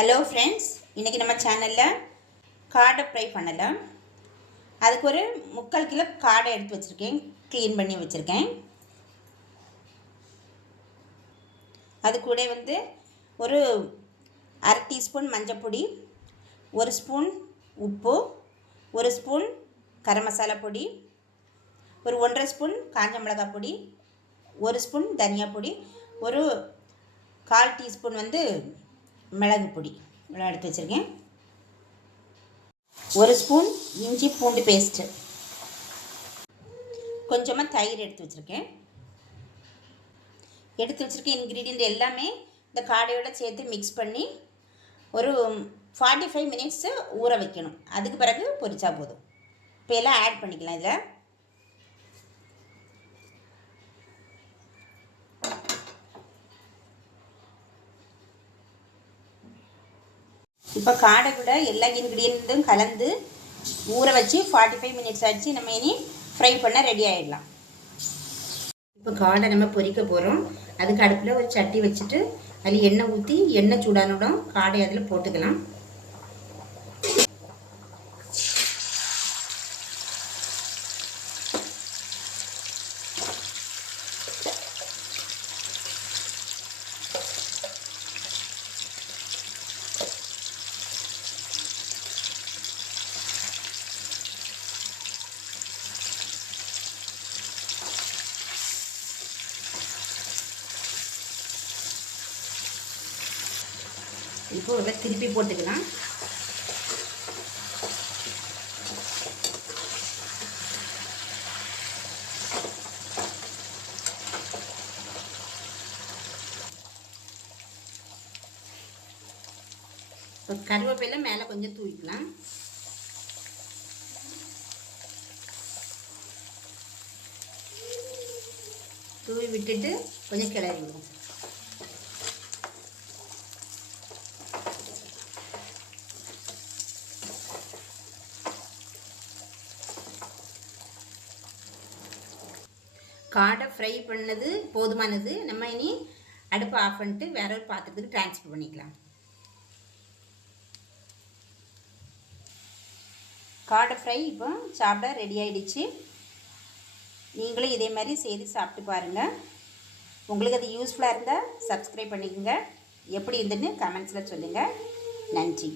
Hello friends, இன்றைக்கி நம்ம சேனலில் காடை ஃப்ரை பண்ணலாம். அதுக்கு ஒரு 3/4 கிலோ காடை எடுத்து வச்சுருக்கேன், க்ளீன் பண்ணி வச்சுருக்கேன். அது கூட ஒரு 1/2 டீஸ்பூன் மஞ்சள், 1 ஸ்பூன் உப்பு, 1 ஸ்பூன் கரம் மசாலா பொடி, ஒரு 1.5 ஸ்பூன் காஞ்ச மிளகாய் பொடி, 1 ஸ்பூன் தனியா பொடி, ஒரு 1/4 டீஸ்பூன் மிளகு பொடி இவ்வளோ எடுத்து வச்சுருக்கேன். 1 ஸ்பூன் இஞ்சி பூண்டு பேஸ்ட்டு, கொஞ்சமாக தயிர் எடுத்து வச்சுருக்கேன். இன்க்ரீடியண்ட் எல்லாமே இந்த காடையோடு சேர்த்து மிக்ஸ் பண்ணி ஒரு 45 மினிட்ஸு ஊற வைக்கணும். அதுக்கு பிறகு பொரிச்சா போதும். இப்போ எல்லாம் ஆட் பண்ணிக்கலாம். இதில் இப்போ காடை கூட எல்லா இன்க்ரீடியண்ட்டும் கலந்து ஊற வச்சு 45 மினிட்ஸ் ஆச்சு. நம்ம இனி ஃப்ரை பண்ண ரெடி ஆகிடலாம். இப்போ காடை நம்ம பொரிக்க போகிறோம். அதுக்கு அடுப்பில் ஒரு சட்டி வச்சுட்டு அதில் எண்ணெய் ஊற்றி எண்ணெய் சூடானோட காடை அதில் போட்டுக்கலாம். இப்போ திருப்பி போட்டுக்கலாம். இப்போ கருவேப்பிலை மேலே கொஞ்சம் தூவிக்கலாம். தூவி விட்டுட்டு கொஞ்சம் கிளறி விடுவோம். காடை ஃப்ரை பண்ணது போதுமானது. நம்ம இனி அடுப்பை ஆஃப் பண்ணிட்டு வேற ஒரு பாத்திரத்துக்கு ட்ரான்ஸ்ஃபர் பண்ணிக்கலாம். காடை ஃப்ரை இப்போ சாப்பிட ரெடி ஆகிடுச்சு. நீங்களும் இதே மாதிரி செய்து சாப்பிட்டு பாருங்கள். உங்களுக்கு அது யூஸ்ஃபுல்லாக இருந்தால் சப்ஸ்கிரைப் பண்ணிக்கோங்க. எப்படி இருந்துன்னு கமெண்ட்ஸில் சொல்லுங்கள். நன்றி.